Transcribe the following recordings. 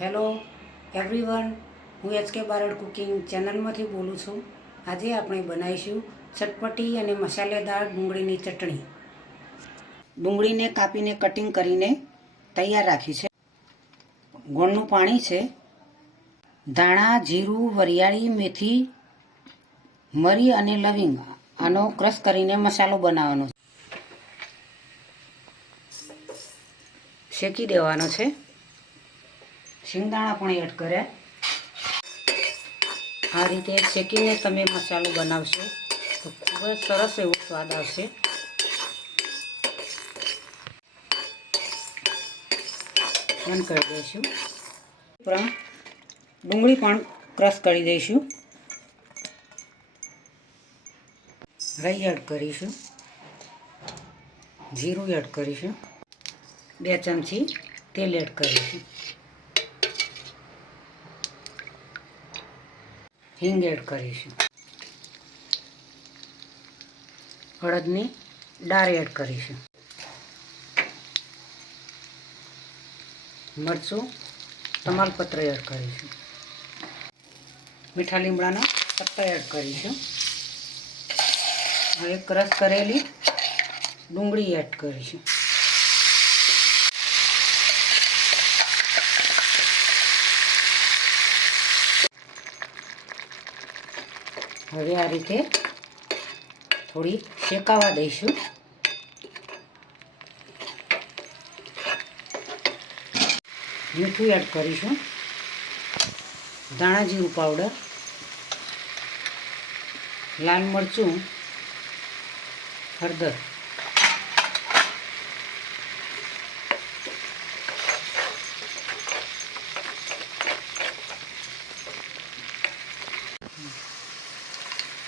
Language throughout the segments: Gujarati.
હેલો એવરીવન, હું એચકે બારડ કુકિંગ ચેનલમાંથી બોલું છું. આજે આપણે બનાવીશું ચટપટી અને મસાલેદાર ડુંગળીની ચટણી. ડુંગળીને કાપીને કટિંગ કરીને તૈયાર રાખી છે. ગોળનું પાણી છે. ધાણા, જીરું, વરિયાળી, મેથી, મરી અને લવિંગ આનો ક્રશ કરીને મસાલો બનાવવાનો છે. શેકી દેવાનો છે. શિંગદાણા પણ એડ કર્યા. આ રીતે શેકીને તમે મસાલો બનાવશો તો ખૂબ જ સરસ એવો સ્વાદ આવશે. બંધ કરી દઈશું. ડુંગળી પણ ક્રશ કરી દઈશું. રાઈ એડ કરીશું. જીરું એડ કરીશું. 2 ચમચી તેલ એડ કરીશું. હિંગ એડ કરીશું. અડદની દાળ એડ કરીશું. મરચું, તમાલપત્ર એડ કરીશું. મીઠા લીમડાના પત્તા એડ કરીશું. હવે ક્રશ કરેલી ડુંગળી એડ કરીશું. હવે આ રીતે થોડી શેકાવા દઈશું. મીઠું એડ કરીશું. ધાણા જીરું પાવડર, લાલ મરચું, હળદર,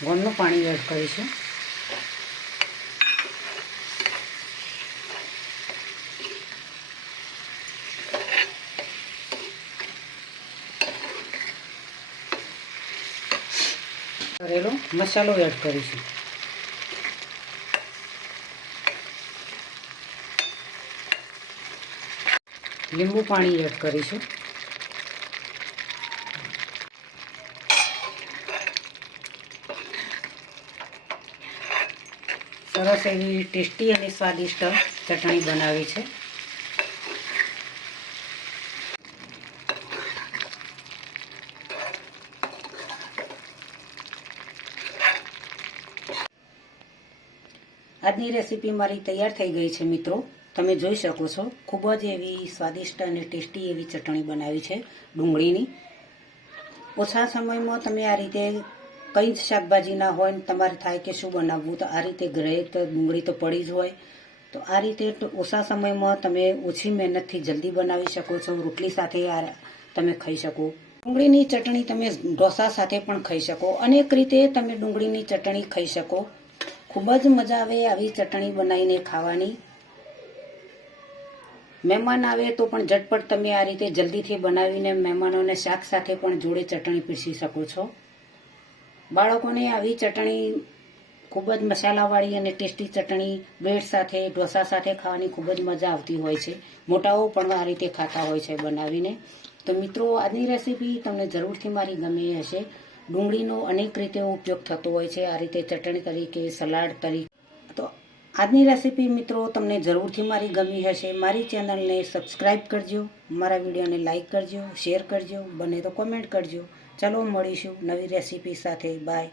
ગોળનું પાણી એડ કરીશું. કરેલો મસાલો એડ કરીશું. લીંબુ પાણી એડ કરીશું. સરસ એવી ટેસ્ટી અને સ્વાદિષ્ટ ચટણી બનાવી છે. આજની રેસીપી મારી તૈયાર થઈ ગઈ છે મિત્રો. તમે જોઈ શકો છો, ખૂબ જ એવી સ્વાદિષ્ટ અને ટેસ્ટી એવી ચટણી બનાવી છે ડુંગળીની. ઓછા સમયમાં તમે આ રીતે કંઈ જ શાકભાજી ના હોય ને તમારે થાય કે શું બનાવવું, તો આ રીતે ઘરે તો ડુંગળી તો પડી જ હોય, તો આ રીતે ઓછા સમયમાં તમે ઓછી મહેનતથી જલ્દી બનાવી શકો છો. રોટલી સાથે તમે ખાઈ શકો. ડુંગળીની ચટણી તમે ઢોસા સાથે પણ ખાઈ શકો. અનેક રીતે તમે ડુંગળીની ચટણી ખાઈ શકો. ખૂબ જ મજા આવે આવી ચટણી બનાવીને ખાવાની. મહેમાન આવે તો પણ ઝટપટ તમે આ રીતે જલ્દીથી બનાવીને મહેમાનોને શાક સાથે પણ જોડે ચટણી પીરસી શકો છો. બાળકોને આવી ચટણી ખૂબ જ મસાલાવાળી અને ટેસ્ટી ચટણી બ્રેડ સાથે, ઢોસા સાથે ખાવાની ખૂબ જ મજા આવતી હોય છે. મોટાઓ પણ આ રીતે ખાતા હોય છે બનાવીને. તો મિત્રો, આજની રેસીપી તમને જરૂરથી મારી ગમી હશે. ડુંગળીનો અનેક રીતે ઉપયોગ થતો હોય છે, આ રીતે ચટણી તરીકે, સલાડ તરીકે. તો આજની રેસીપી મિત્રો તમને જરૂરથી મારી ગમી હશે. મારી ચેનલને સબસ્ક્રાઈબ કરજો, મારા વિડીયોને લાઈક કરજો, શેર કરજો, બને તો કોમેન્ટ કરજો. ચાલો મળીશું નવી રેસીપી સાથે. બાય.